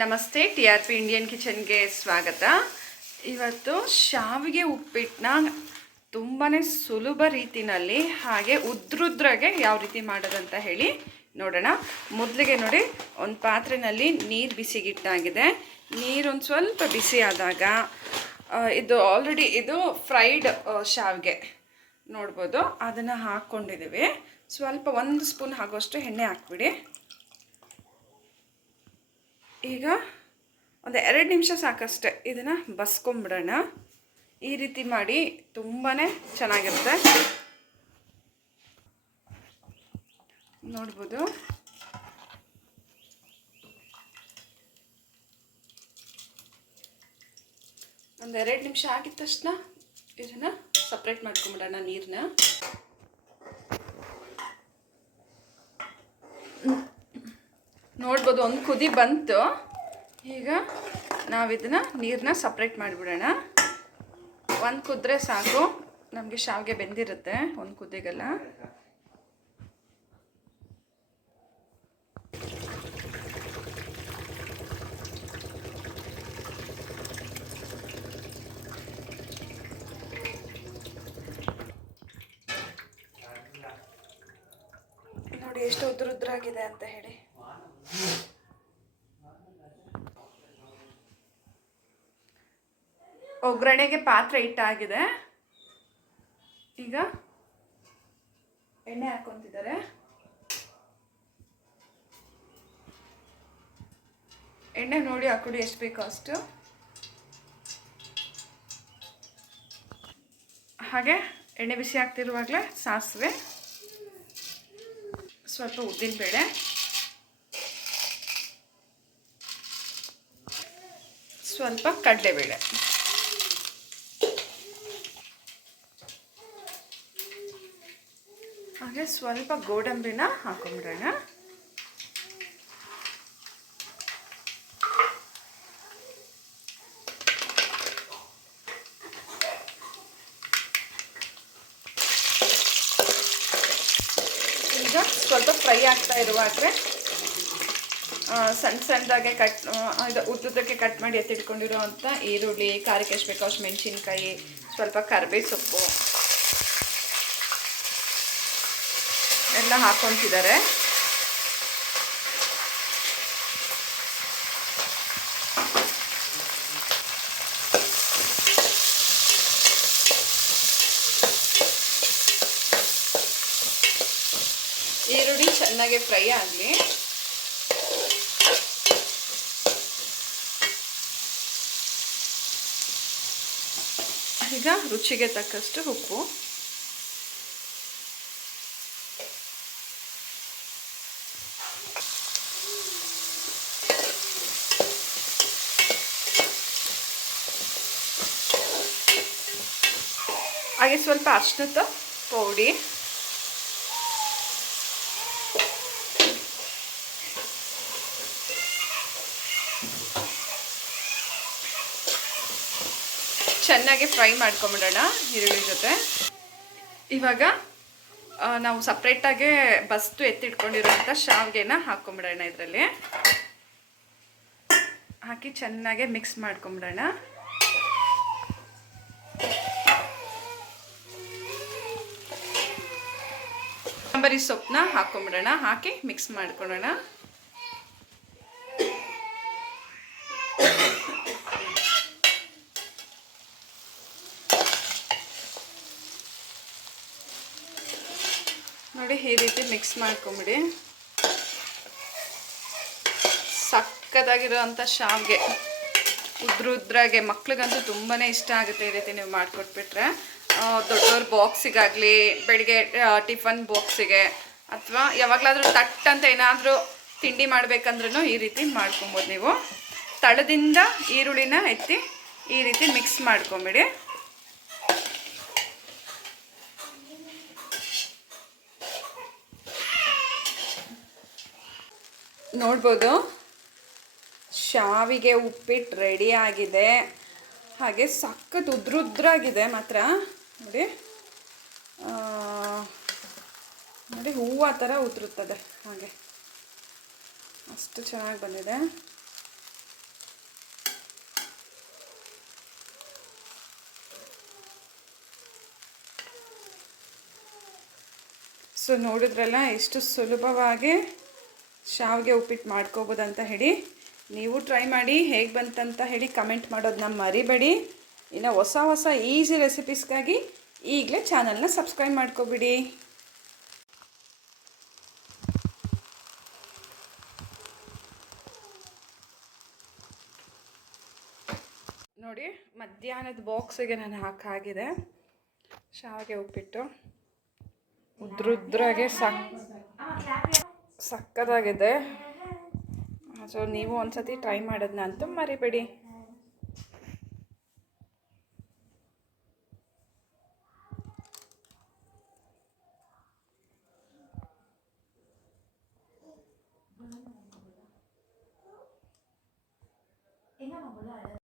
ನಮಸ್ತೆ, TRP Indian ಕಿಚನ್ಗೆ ಸ್ವಾಗತ. ಇವತ್ತು ಶಾವಿಗೆ ಉಪ್ಪಿಟ್ಟನ್ನ ತುಂಬಾ ಸುಲಭ ರೀತಿಯಲ್ಲಿ ಹಾಗೆ ಉದ್ರುದ್ರಾಗೆ ಯಾವ ರೀತಿ ಮಾಡೋದಂತ ಹೇಳಿ ನೋಡೋಣ. ಮೊದಲಿಗೆ ನೋಡಿ, ಒಂದು ಪಾತ್ರೆಯಲ್ಲಿ ನೀರು ಬಿಸಿಗಿಟ್ಟಾಗಿದೆ. ನೀರು ಒಂದು ಸ್ವಲ್ಪ ಬಿಸಿ ಆದಾಗ ಇದು ಆಲ್ರೆಡಿ ಇದು ಫ್ರೈಡ್ ಶಾವಿಗೆ ನೋಡ್ಬೋದು, ಅದನ್ನು ಹಾಕ್ಕೊಂಡಿದ್ದೀವಿ. ಸ್ವಲ್ಪ 1 ಸ್ಪೂನ್ ಆಗೋಷ್ಟು ಎಣ್ಣೆ ಹಾಕ್ಬಿಡಿ. ಈಗ ಒಂದು 2 ನಿಮಿಷ ಸಾಕಷ್ಟೆ ಇದನ್ನು ಬಸ್ಕೊಂಬಿಡೋಣ. ಈ ರೀತಿ ಮಾಡಿ ತುಂಬಾ ಚೆನ್ನಾಗಿರುತ್ತೆ. ನೋಡ್ಬೋದು, ಒಂದು 2 ನಿಮಿಷ ಆಗಿದ ತಕ್ಷಣ ಇದನ್ನು ಸಪ್ರೇಟ್ ಮಾಡ್ಕೊಂಬಿಡೋಣ ನೀರನ್ನ. ನೋಡ್ಬೋದು, ಒಂದು ಕುದಿ ಬಂತು. ಈಗ ನಾವಿದನ್ನು ನೀರನ್ನ ಸಪ್ರೇಟ್ ಮಾಡಿಬಿಡೋಣ. ಒಂದು ಕುದ್ರೆ ಸಾಕು, ನಮಗೆ ಶಾವಿಗೆ ಬೆಂದಿರುತ್ತೆ ಒಂದು ಕುದಿಗೆಲ್ಲ. ನೋಡಿ ಎಷ್ಟು ಉದ್ರುದ್ರಾಗಿದೆ ಅಂತ ಹೇಳಿ. ಒಗ್ಗರಣೆಗೆ ಪಾತ್ರೆ ಇಟ್ಟಾಗಿದೆ. ಈಗ ಎಣ್ಣೆ ಹಾಕ್ಕೊಂತಿದ್ದಾರೆ. ಎಣ್ಣೆ ನೋಡಿ ಹಾಕೊಡಿ ಎಷ್ಟು ಬೇಕೋ ಅಷ್ಟು. ಹಾಗೆ ಎಣ್ಣೆ ಬಿಸಿ ಆಗ್ತಿರುವಾಗಲೇ ಸಾಸಿವೆ, ಸ್ವಲ್ಪ ಉದ್ದಿನಬೇಳೆ, ಸ್ವಲ್ಪ ಕಡಲೆಬೇಳೆ, ಹಾಗೆ ಸ್ವಲ್ಪ ಗೋಡಂಬಿನ ಹಾಕೊಂಡ್ಬಿಡೋಣ. ಈಗ ಸ್ವಲ್ಪ ಫ್ರೈ ಆಗ್ತಾ ಇರುವಾಗಲೇ ಸಣ್ಣ ಸಣ್ಣದಾಗೆ ಇದು ಉದ್ದುದಕ್ಕೆ ಕಟ್ ಮಾಡಿ ಎತ್ತಿಟ್ಕೊಂಡಿರೋ ಅಂಥ ಈರುಳ್ಳಿ, ಖಾರಕ್ಕೆ ಎಷ್ಟು ಬೇಕೋ ಅಷ್ಟು ಮೆಣಸಿನ್ಕಾಯಿ, ಸ್ವಲ್ಪ ಕರಿಬೇವು ಸೊಪ್ಪು ಎಲ್ಲ ಹಾಕ್ಕೊತಿದ್ದಾರೆ. ಈರುಳ್ಳಿ ಚೆನ್ನಾಗಿ ಫ್ರೈ ಆಗಲಿ. ಈಗ ರುಚಿಗೆ ತಕ್ಕಷ್ಟು ಉಪ್ಪು, ಹಾಗೆ ಸ್ವಲ್ಪ ಅರಿಶಿಣದ ಪೌಡಿ, ಚೆನ್ನಾಗಿ ಫ್ರೈ ಮಾಡ್ಕೊಂಬಿಡೋಣ ಈರುಳ್ಳಿ ಜೊತೆ. ಇವಾಗ ನಾವು ಸಪ್ರೇಟಾಗಿ ಬಸ್ತು ಎತ್ತಿಟ್ಕೊಂಡಿರೋಂಥ ಶಾವಿಗೆನ ಹಾಕ್ಕೊಂಬಿಡೋಣ. ಇದರಲ್ಲಿ ಹಾಕಿ ಚೆನ್ನಾಗಿ ಮಿಕ್ಸ್ ಮಾಡ್ಕೊಂಬಿಡೋಣ. ಕೊತ್ತಂಬರಿ ಸೊಪ್ಪನ್ನ ಹಾಕ್ಕೊಂಬಿಡೋಣ. ಹಾಕಿ ಮಿಕ್ಸ್ ಮಾಡ್ಕೊಳ್ಳೋಣ. ನೋಡಿ, ಈ ರೀತಿ ಮಿಕ್ಸ್ ಮಾಡ್ಕೊಂಬಿಡಿ. ಸಕ್ಕತ್ತಾಗಿರೋವಂಥ ಶಾವಿಗೆ ಉದ್ರುದ್ರಾಗೆ, ಮಕ್ಳಿಗಂತೂ ತುಂಬಾ ಇಷ್ಟ ಆಗುತ್ತೆ. ಈ ರೀತಿ ನೀವು ಮಾಡಿಕೊಟ್ಬಿಟ್ರೆ ದೊಡ್ಡವ್ರ ಬಾಕ್ಸಿಗಾಗಲಿ, ಬೆಳಿಗ್ಗೆ ಟಿಫನ್ ಬಾಕ್ಸಿಗೆ, ಅಥವಾ ಯಾವಾಗಲಾದರೂ ತಟ್ ಅಂತ ಏನಾದರೂ ತಿಂಡಿ ಮಾಡಬೇಕಂದ್ರೂ ಈ ರೀತಿ ಮಾಡ್ಕೊಬೋದು. ನೀವು ತಳದಿಂದ ಈರುಳ್ಳಿನ ಎತ್ತಿ ಈ ರೀತಿ ಮಿಕ್ಸ್ ಮಾಡ್ಕೊಂಬಿಡಿ. ನೋಡ್ಬೋದು, ಶಾವಿಗೆ ಉಪ್ಪಿಟ್ಟು ರೆಡಿ ಆಗಿದೆ. ಹಾಗೆ ಸಖತ್ ಉದ್ರುದ್ರಾಗಿದೆ ಮಾತ್ರ. ನೋಡಿ ನೋಡಿ, ಹೂವು ಥರ ಉದುರುತ್ತದೆ. ಹಾಗೆ ಅಷ್ಟು ಚೆನ್ನಾಗಿ ಬಂದಿದೆ. ಸೊ ನೋಡಿದ್ರಲ್ಲ ಎಷ್ಟು ಸುಲಭವಾಗಿ ಶಾವಿಗೆ ಉಪ್ಪಿಟ್ಟು ಮಾಡ್ಕೋಬೋದಂತ ಹೇಳಿ. ನೀವು ಟ್ರೈ ಮಾಡಿ, ಹೇಗೆ ಬಂತಂತ ಹೇಳಿ ಕಮೆಂಟ್ ಮಾಡೋದನ್ನ ಮರಿಬೇಡಿ. ಇನ್ನು ಹೊಸ ಹೊಸ ಈಸಿ ರೆಸಿಪೀಸ್ಗಾಗಿ ಈಗಲೇ ಚಾನಲ್ನ ಸಬ್ಸ್ಕ್ರೈಬ್ ಮಾಡ್ಕೊಬಿಡಿ. ನೋಡಿ, ಮಧ್ಯಾಹ್ನದ ಬಾಕ್ಸಿಗೆ ನಾನು ಹಾಕಾಗಿದೆ ಶಾವಿಗೆ ಉಪ್ಪಿಟ್ಟು. ಉದ್ರುದ್ರಾಗೆ ಸಕ್ಕದಾಗಿದೆ. ಸೊ ನೀವು ಒಂದ್ಸತಿ ಟ್ರೈ ಮಾಡೋದನ್ನ ಅಂತೂ ಮರಿಬೇಡಿ.